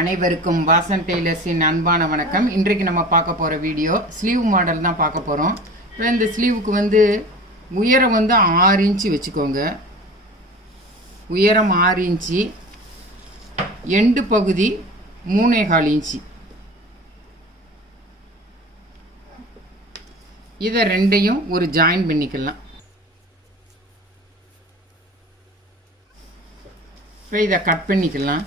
அனைவருக்கும் வாசன் டெய்லர்ஸின் அன்பான வணக்கம். இன்றைக்கு நம்ம பார்க்க போகிற வீடியோ ஸ்லீவ் மாடல் தான் பார்க்க போகிறோம். இப்போ இந்த ஸ்லீவுக்கு வந்து உயரம் வந்து 6 இன்ச்சு வச்சுக்கோங்க. உயரம் 6 இன்ச்சு, எண்டு பகுதி 3.25 இன்ச்சு. இதை ரெண்டையும் ஒரு ஜாயின் பண்ணிக்கலாம். இப்போ இதை கட் பண்ணிக்கலாம்.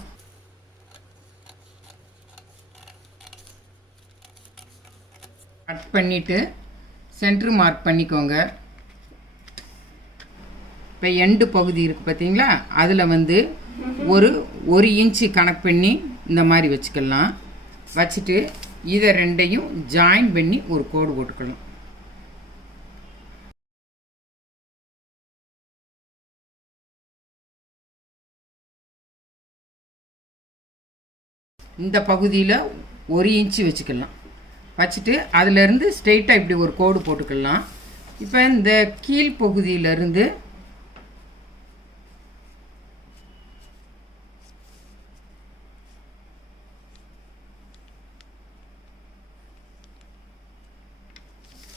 கட் பண்ணிவிட்டு சென்ட்ரு மார்க் பண்ணிக்கோங்க. இப்போ எண்டு பகுதி இருக்குது பார்த்தீங்களா, அதில் வந்து ஒரு இன்ச்சு கணக்கு பண்ணி இந்த மாதிரி வச்சுக்கலாம். வச்சுட்டு இதை ரெண்டையும் ஜாயின் பண்ணி ஒரு கோடு போட்டுக்கலாம். இந்த பகுதியில் 1 இன்ச்சு வச்சுக்கலாம். வச்சுட்டு அதிலேருந்து ஸ்ட்ரெயிட்டாக இப்படி ஒரு கோடு போட்டுக்கலாம். இப்போ இந்த கீழ் பகுதியிலேருந்து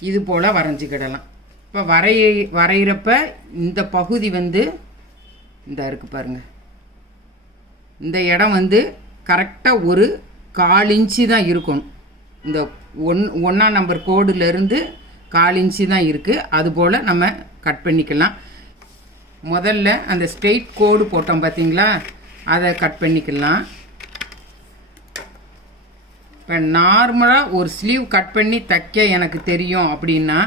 இது போல் வரைஞ்சிக்கிடலாம். இப்போ வரைகிறப்ப இந்த பகுதி வந்து இந்த இருக்குது பாருங்கள், இந்த இடம் வந்து கரெக்டாக ஒரு 1/4 இன்ச்சு தான் இருக்கணும். இந்த 1ஆம் நம்பர் கோடுலேருந்து 1/4 இன்ச்சு தான் இருக்குது. அதுபோல் நம்ம கட் பண்ணிக்கலாம். முதல்ல அந்த ஸ்ட்ரெயிட் கோடு போட்டோம் பார்த்தீங்களா, அதை கட் பண்ணிக்கலாம். இப்போ நார்மலாக ஒரு ஸ்லீவ் கட் பண்ணி தைக்க எனக்கு தெரியும் அப்படின்னா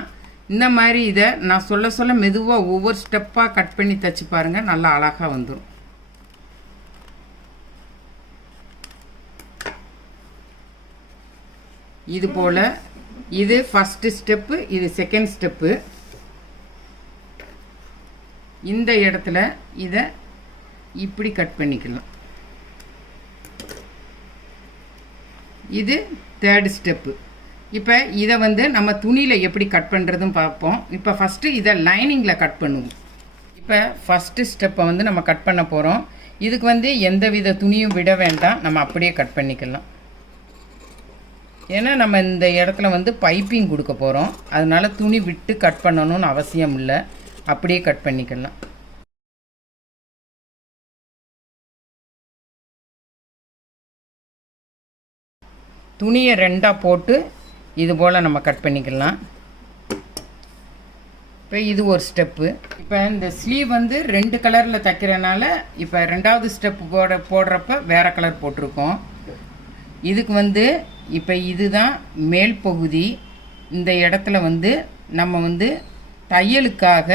இந்த மாதிரி இதை நான் சொல்ல மெதுவாக ஒவ்வொரு ஸ்டெப்பாக கட் பண்ணி தைச்சி பாருங்கள், நல்லா அழகாக வந்துடும். இது போல் இது ஃபஸ்ட்டு ஸ்டெப்பு, இது செகண்ட் ஸ்டெப்பு. இந்த இடத்துல இதை இப்படி கட் பண்ணிக்கலாம். இது தேர்டு ஸ்டெப்பு. இப்போ இதை வந்து நம்ம துணியில் எப்படி கட் பண்ணுறதும் பார்ப்போம். இப்போ ஃபஸ்ட்டு இதை லைனிங்கில் கட் பண்ணுவோம். இப்போ ஃபஸ்ட்டு ஸ்டெப்பை வந்து நம்ம கட் பண்ண போகிறோம். இதுக்கு வந்து எந்த வித துணியும் விட வேண்டாம், நம்ம அப்படியே கட் பண்ணிக்கலாம். ஏன்னா நம்ம இந்த இடத்துல வந்து பைப்பிங் கொடுக்க போகிறோம், அதனால துணி விட்டு கட் பண்ணணும்னு அவசியம் இல்லை, அப்படியே கட் பண்ணிக்கலாம். துணியை 2ஆக போட்டு இது போல் நம்ம கட் பண்ணிக்கலாம். இப்போ இது ஒரு ஸ்டெப்பு. இப்போ இந்த ஸ்லீவ் வந்து 2 கலரில் தைக்கிறனால இப்போ 2வது ஸ்டெப்பு போடுறப்ப வேறு கலர் போட்டிருக்கோம். இதுக்கு வந்து இப்போ இதுதான் மேல் பகுதி. இந்த இடத்துல வந்து நம்ம வந்து தையலுக்காக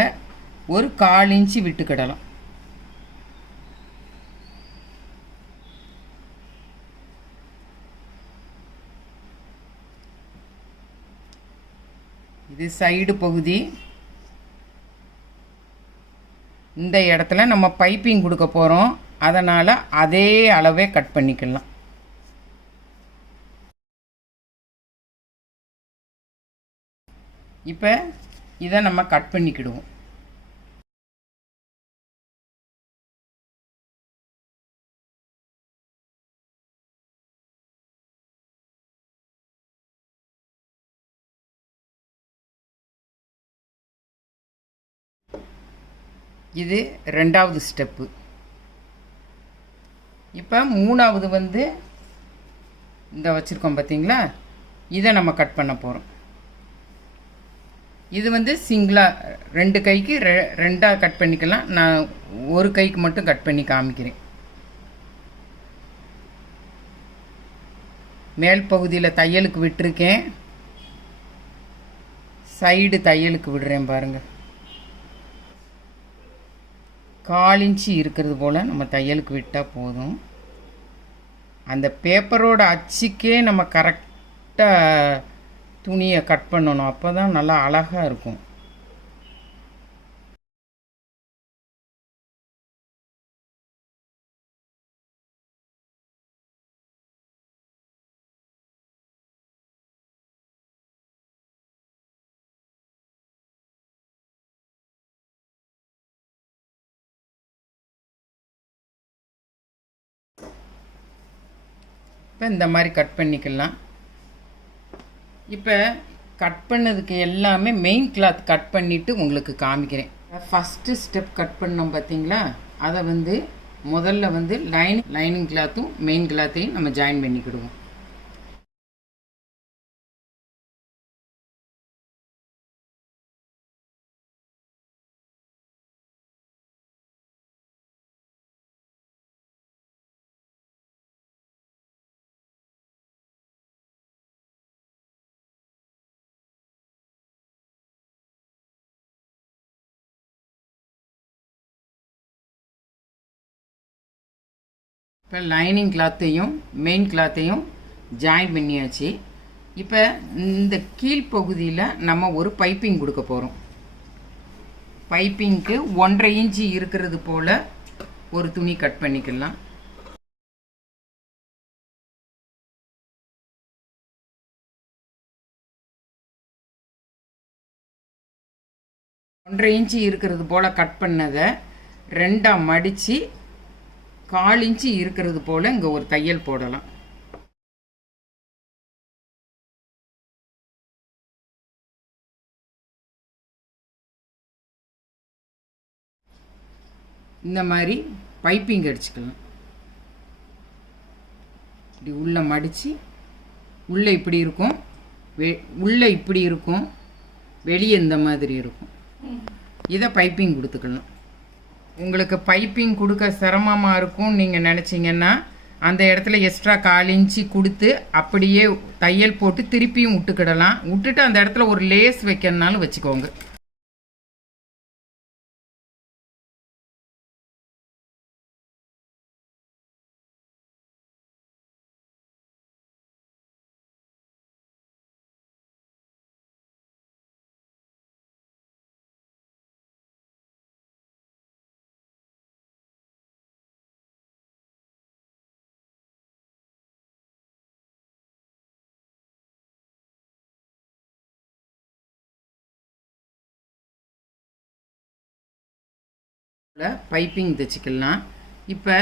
ஒரு 1/4 இன்ச்சு விட்டுக்கிடலாம். இது சைடு பகுதி. இந்த இடத்துல நம்ம பைப்பிங் கொடுக்க போகிறோம், அதனால் அதே அளவே கட் பண்ணிக்கலாம். இப்போ இதை நம்ம கட் பண்ணிக்கிடுவோம். இது 2வது ஸ்டெப்பு. இப்போ 3வது வந்து இந்த வச்சுருக்கோம் பார்த்தீங்களா, இதை நம்ம கட் பண்ண போகிறோம். இது வந்து சிங்கிளாக 2 கைக்கு 2ஆக கட் பண்ணிக்கலாம். நான் ஒரு கைக்கு மட்டும் கட் பண்ணி காமிக்கிறேன். மேல் பகுதியில் தையலுக்கு விட்டுருக்கேன், சைடு தையலுக்கு விடுறேன் பாருங்கள். 1/4 இன்ச்சு இருக்கிறது போல் நம்ம தையலுக்கு விட்டால் போதும். அந்த பேப்பரோட அச்சுக்கே நம்ம கரெக்டாக துணியை கட் பண்ணணும், அப்போ தான் நல்லா அழகாக இருக்கும். இப்போ இந்த மாதிரி கட் பண்ணிக்கலாம். இப்போ கட் பண்ணதுக்கு எல்லாமே மெயின் கிளாத் கட் பண்ணிவிட்டு உங்களுக்கு காமிக்கிறேன். ஃபஸ்ட்டு ஸ்டெப் கட் பண்ணோம் பார்த்தீங்களா, அதை வந்து முதல்ல வந்து லைனிங் கிளாத்தும் மெயின் கிளாத்தையும் நம்ம ஜாயின் பண்ணிக்கிடுவோம். இப்போ லைனிங் கிளாத்தையும் மெயின் கிளாத்தையும் ஜாயின் பண்ணியாச்சு. இப்போ இந்த கீழ்ப்பகுதியில் நம்ம ஒரு பைப்பிங் கொடுக்க போகிறோம். பைப்பிங்க்கு 1.5 இன்ச்சு இருக்கிறது போல் ஒரு துணி கட் பண்ணிக்கலாம். ஒன்றரை இன்ச்சு இருக்கிறது போல் கட் பண்ணதை 2ஆக மடித்து 1/4 இன்ச்சு இருக்கிறது போல் இங்கே ஒரு தையல் போடலாம். இந்த மாதிரி பைப்பிங் அடிச்சுக்கலாம். இப்படி உள்ளே மடித்து உள்ளே இப்படி இருக்கும், உள்ளே இப்படி இருக்கும், வெளியே இந்த மாதிரி இருக்கும். இதை பைப்பிங் கொடுத்துக்கலாம். உங்களுக்கு பைப்பிங் கொடுக்க சிரமமாக இருக்கும் நீங்கள் நினச்சிங்கன்னா அந்த இடத்துல எக்ஸ்ட்ரா 1/4 இன்ச்சு கொடுத்து அப்படியே தையல் போட்டு திருப்பியும் விட்டுக்கிடலாம். விட்டுட்டு அந்த இடத்துல ஒரு லேஸ் வைக்கிறனாலும் வச்சுக்கோங்க. பைப்பிங் தைச்சிக்கலாம். இப்போ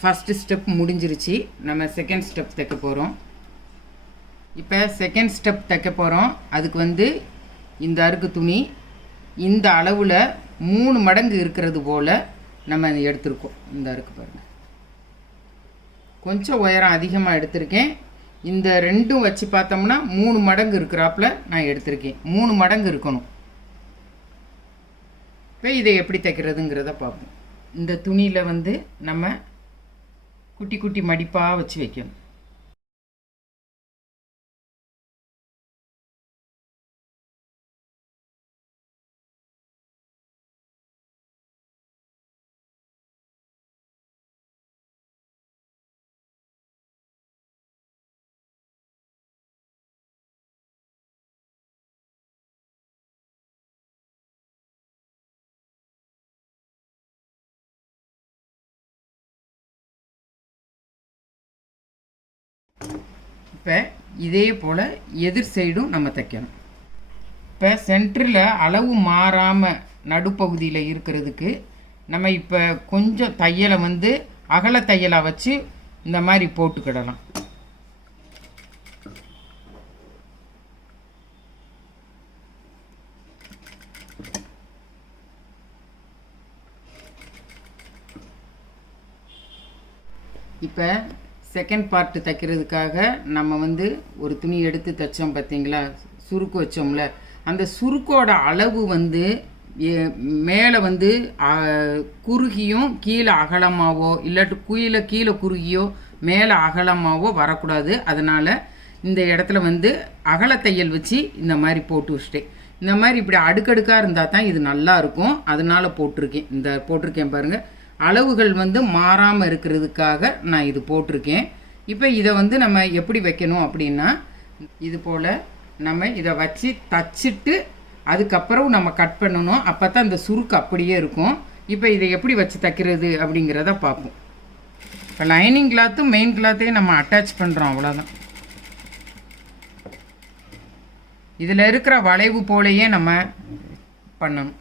ஃபஸ்ட்டு ஸ்டெப் முடிஞ்சிருச்சு. நம்ம செகண்ட் ஸ்டெப் தைக்க போகிறோம். இப்போ செகண்ட் ஸ்டெப் தைக்க போகிறோம். அதுக்கு வந்து இந்த அருக்கு துணி இந்த அளவில் 3 மடங்கு இருக்கிறது போல் நம்ம எடுத்துருக்கோம். இந்த அருக்கு பாருங்கள், கொஞ்சம் உயரம் அதிகமாக எடுத்திருக்கேன். இந்த ரெண்டும் வச்சு பார்த்தோம்னா 3 மடங்கு இருக்கிறாப்புல நான் எடுத்திருக்கேன். 3 மடங்கு இருக்கணும். இப்போ இதை எப்படி தைக்கிறதுங்கிறத பார்ப்போம். இந்த துணியில் வந்து நம்ம குட்டி குட்டி மடிப்பாக வச்சு வைக்கணும். இப்போ இதே போல் எதிர் சைடும் நம்ம தைக்கணும். இப்போ சென்டரில் அளவு மாறாமல் நடுப்பகுதியில் இருக்கிறதுக்கு நம்ம இப்போ கொஞ்சம் தையலை வந்து அகல தையலை வச்சு இந்த மாதிரி போட்டுக்கிடலாம். இப்போ செகண்ட் பார்ட்டு தைக்கிறதுக்காக நம்ம வந்து ஒரு துணி எடுத்து தைச்சோம் பார்த்தீங்களா, சுருக்கு வச்சோம்ல, அந்த சுருக்கோட அளவு வந்து மேலே வந்து குறுகியும் கீழே அகலமாகவோ இல்லாட்டி கீழே குறுகியோ மேலே அகலமாகவோ வரக்கூடாது. அதனால் இந்த இடத்துல வந்து அகல தையல் வச்சு இந்த மாதிரி போட்டு வச்சிட்டேன். இந்த மாதிரி இப்படி அடுக்கடுக்காக இருந்தால் தான் இது நல்லா இருக்கும். அதனால் போட்டிருக்கேன். இந்த போட்டிருக்கேன் பாருங்கள், அளவுகள் வந்து மாறாமல் இருக்கிறதுக்காக நான் இது போட்டிருக்கேன். இப்போ இதை வந்து நம்ம எப்படி வைக்கணும் அப்படின்னா, இது போல் நம்ம இதை வச்சு தச்சுட்டு அதுக்கப்புறம் நம்ம கட் பண்ணணும். அப்போ தான் இந்த சுருக்கு அப்படியே இருக்கும். இப்போ இதை எப்படி வச்சு தைக்கிறது அப்படிங்கிறத பார்ப்போம். இப்போ லைனிங் கிளாத்தும் மெயின் கிளாத்தையும் நம்ம அட்டாச் பண்ணுறோம், அவ்வளோதான். இதில் இருக்கிற வளைவு போலையே நம்ம பண்ணணும்.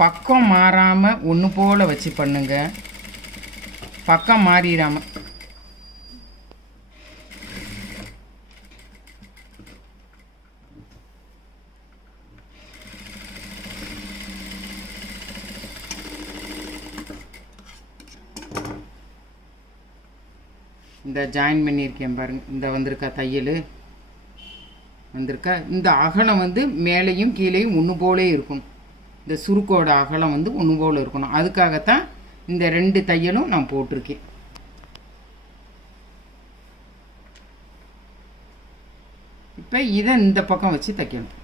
பக்கம் மாறாமல் ஒன்று போல் வச்சு பண்ணுங்க, பக்கம் மாறிடாமல். இந்த ஜாயின் பண்ணியிருக்கேன் பாருங்கள், இந்த வந்திருக்கா தையல் வந்திருக்கா. இந்த அகலம் வந்து மேலேயும் கீழேயும் ஒன்று போலே இருக்கணும். இந்த சுருக்கோட அகலம் வந்து ஒன்று போல் இருக்கணும். அதுக்காகத்தான் இந்த 2 தையலும் நான் போட்டிருக்கேன். இப்போ இதை இந்த பக்கம் வச்சு தைக்கணும்.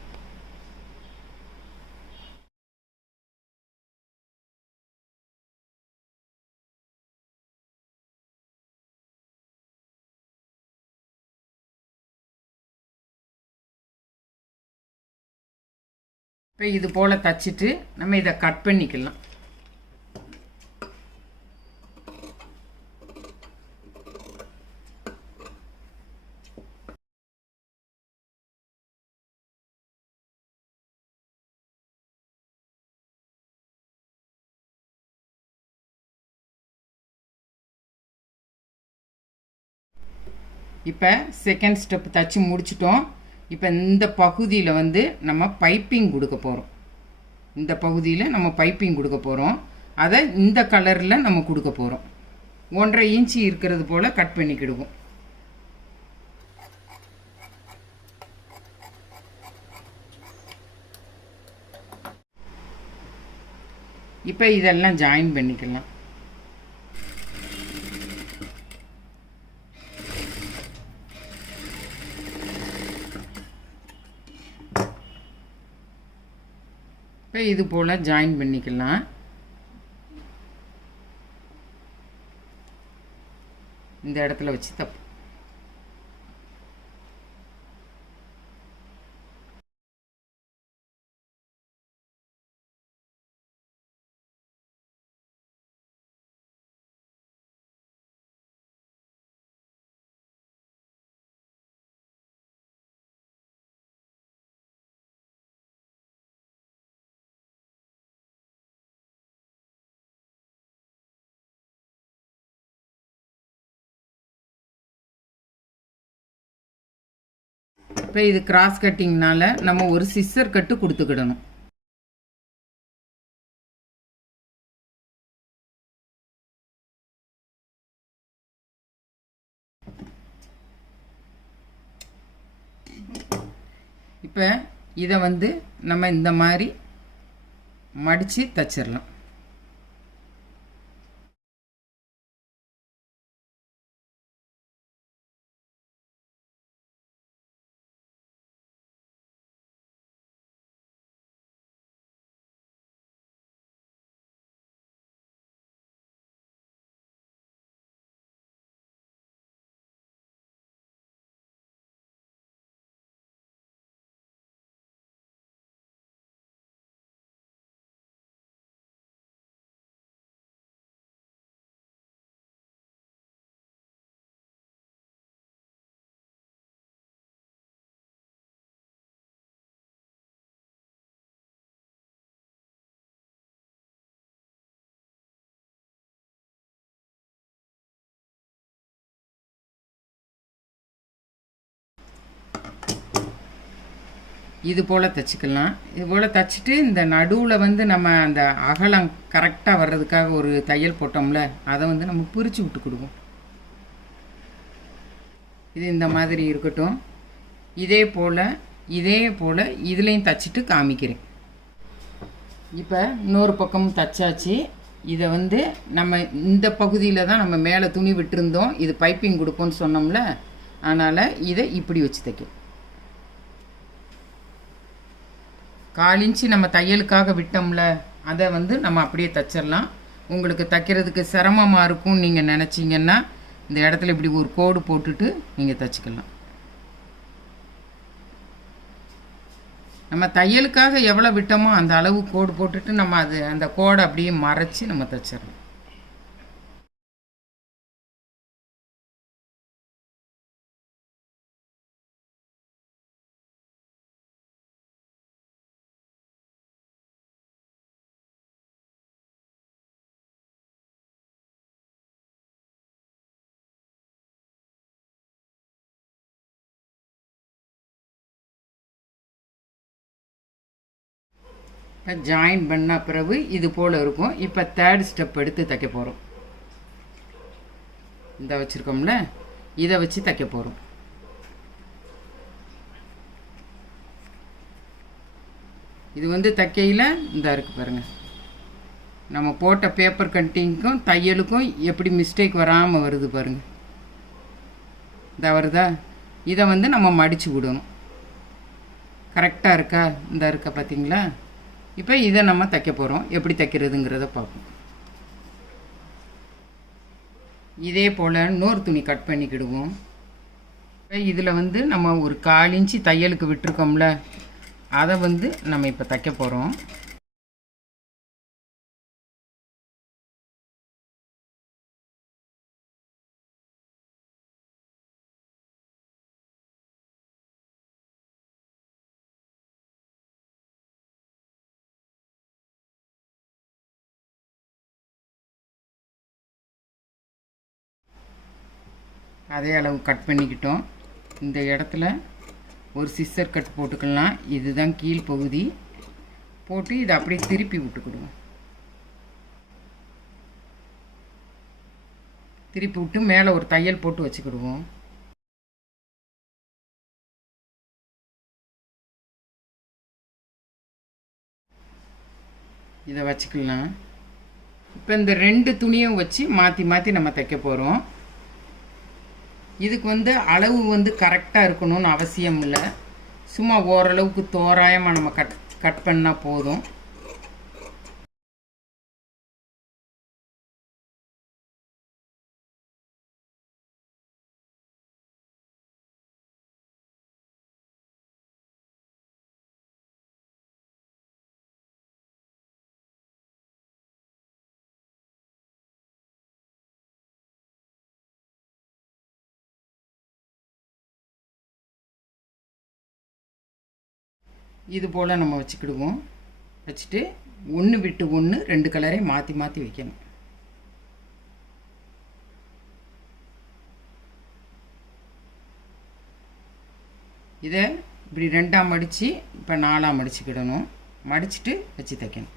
இப்போ இது போல் தச்சுட்டு நம்ம இதை கட் பண்ணிக்கலாம். இப்போ செகண்ட் ஸ்டெப் தச்சு முடிச்சிட்டோம். இப்போ இந்த பகுதியில் வந்து நம்ம பைப்பிங் கொடுக்க போகிறோம். இந்த பகுதியில் நம்ம பைப்பிங் கொடுக்க போகிறோம். அதை இந்த கலரில் நம்ம கொடுக்க போகிறோம். 1.5 இன்ச்சு இருக்கிறது போல் கட் பண்ணிக்கிடுவோம். இப்போ இதெல்லாம் ஜாயின் பண்ணிக்கலாம். இப்போ இது போல் ஜாயின் பண்ணிக்கலாம். இந்த இடத்துல வச்சு தப்பு. இப்போ இது கிராஸ் கட்டிங்னால நம்ம ஒரு சிஸ்ஸர் கட்டு கொடுத்துக்கிடணும். இப்போ இதை வந்து நம்ம இந்த மாதிரி மடித்து தச்சிடலாம். இது போல் தைச்சிக்கலாம். இது போல் தைச்சிட்டு இந்த நடுவில் வந்து நம்ம அந்த அகலம் கரெக்டாக வர்றதுக்காக ஒரு தையல் போட்டோம்ல, அதை வந்து நம்ம பிரித்து விட்டுக்கிடுவோம். இது இந்த மாதிரி இருக்கட்டும். இதே போல் இதுலேயும் தைச்சிட்டு காமிக்கிறேன். இப்போ இன்னொரு பக்கமும் தைச்சாச்சு. இதை வந்து நம்ம இந்த பகுதியில் தான் நம்ம மேலே துணி விட்டுருந்தோம். இது பைப்பிங் கொடுப்போம்னு சொன்னோம்ல, அதனால் இதை இப்படி வச்சு தைக்கும். 1/4 இன்ச்சு நம்ம தையலுக்காக விட்டோம்ல, அதை வந்து நம்ம அப்படியே தைச்சிடலாம். உங்களுக்கு தைக்கிறதுக்கு சிரமமாக இருக்கும்னு நீங்கள் நினச்சிங்கன்னா இந்த இடத்துல இப்படி ஒரு கோடு போட்டுட்டு நீங்கள் தைச்சிக்கலாம். நம்ம தையலுக்காக எவ்வளோ விட்டோமோ அந்த அளவு கோடு போட்டுட்டு நம்ம அந்த கோடை அப்படியே மறைச்சி நம்ம தைச்சிடலாம். இப்போ ஜாயின் பண்ண பிறகு இது போல் இருக்கும். இப்போ தேர்ட் ஸ்டெப் எடுத்து தைக்க போகிறோம். இந்த வச்சுருக்கோம்ல, இதை வச்சு தைக்க போகிறோம். இது வந்து தைக்கையில் இந்த இருக்குது பாருங்கள், நம்ம போட்ட பேப்பர் கட்டிங்க்கும் தையலுக்கும் எப்படி மிஸ்டேக் வராமல் வருது பாருங்கள். இந்த வருதா? இதை வந்து நம்ம மடித்து விடணும். கரெக்டாக இருக்கா? இந்த இருக்கா பார்த்தீங்களா? இப்போ இதை நம்ம தைக்க போகிறோம். எப்படி தைக்கிறதுங்கிறத பார்ப்போம். இதே போல் இன்னொரு துணி கட் பண்ணிக்கிடுவோம். இப்போ இதில் வந்து நம்ம ஒரு 1/4 இன்ச்சு தையலுக்கு விட்டுருக்கோம்ல, அதை வந்து நம்ம இப்போ தைக்க போகிறோம். அதே அளவு கட் பண்ணிக்கிட்டோம். இந்த இடத்துல ஒரு சிஸ்ஸர் கட் போட்டுக்கலாம். இதுதான் கீழ் பகுதி. போட்டு இதை அப்படியே திருப்பி விட்டுக்கிடுவோம். திருப்பி விட்டு மேலே ஒரு தையல் போட்டு வச்சுக்கிடுவோம். இதை வச்சுக்கலாம். இப்போ இந்த 2 துணியும் வச்சு மாற்றி மாற்றி நம்ம தைக்க போகிறோம். இதுக்கு வந்து அளவு வந்து கரெக்டாக இருக்கணும்னு அவசியம் இல்லை. சும்மா ஓரளவுக்கு தோராயமாக நம்ம கட் பண்ணால் போதும். இது போல் நம்ம வச்சுக்கிடுவோம். வச்சுட்டு ஒன்று விட்டு ஒன்று 2 கலரையும் மாற்றி மாற்றி வைக்கணும். இதை இப்படி 2ஆக மடித்து இப்போ 4ஆக மடிச்சுக்கிடணும். மடிச்சுட்டு வச்சு தைக்கணும்.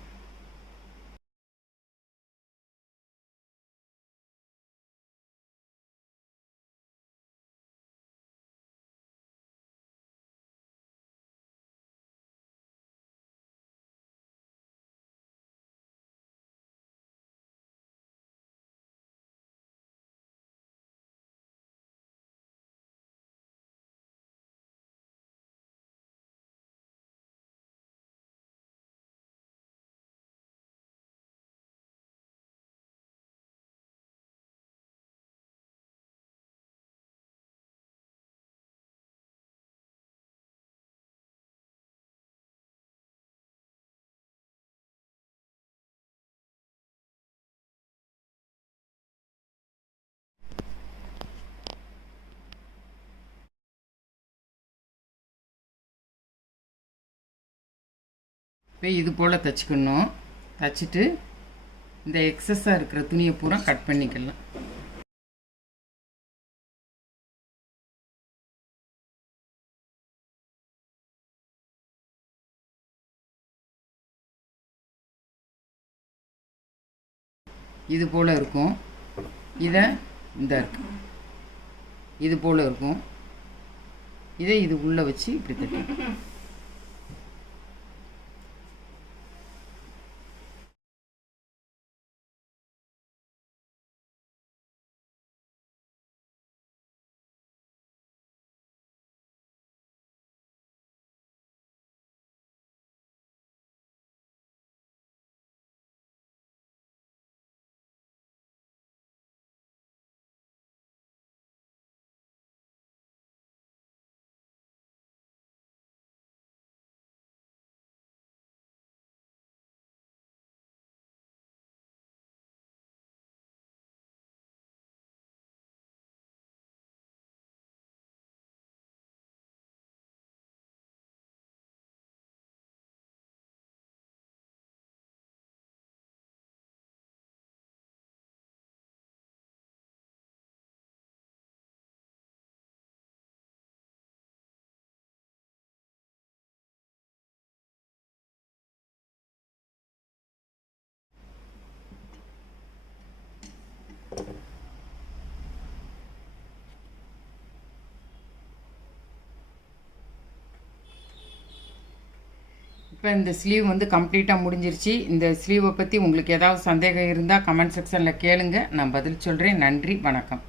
இப்போ இது போல் தைச்சிக்கணும். தைச்சிட்டு இந்த எக்ஸஸாக இருக்கிற துணியை பூரா கட் பண்ணிக்கலாம். இது போல் இருக்கும். இதை இந்த இருக்கு இது போல் இருக்கும். இதை இது உள்ளே வச்சு இப்படி தட்டி இப்போ இந்த ஸ்லீவ் வந்து கம்ப்ளீட்டாக முடிஞ்சிருச்சு. இந்த ஸ்லீவை பற்றி உங்களுக்கு ஏதாவது சந்தேகம் இருந்தால் கமெண்ட் செக்ஷனில் கேளுங்க, நான் பதில் சொல்கிறேன். நன்றி, வணக்கம்.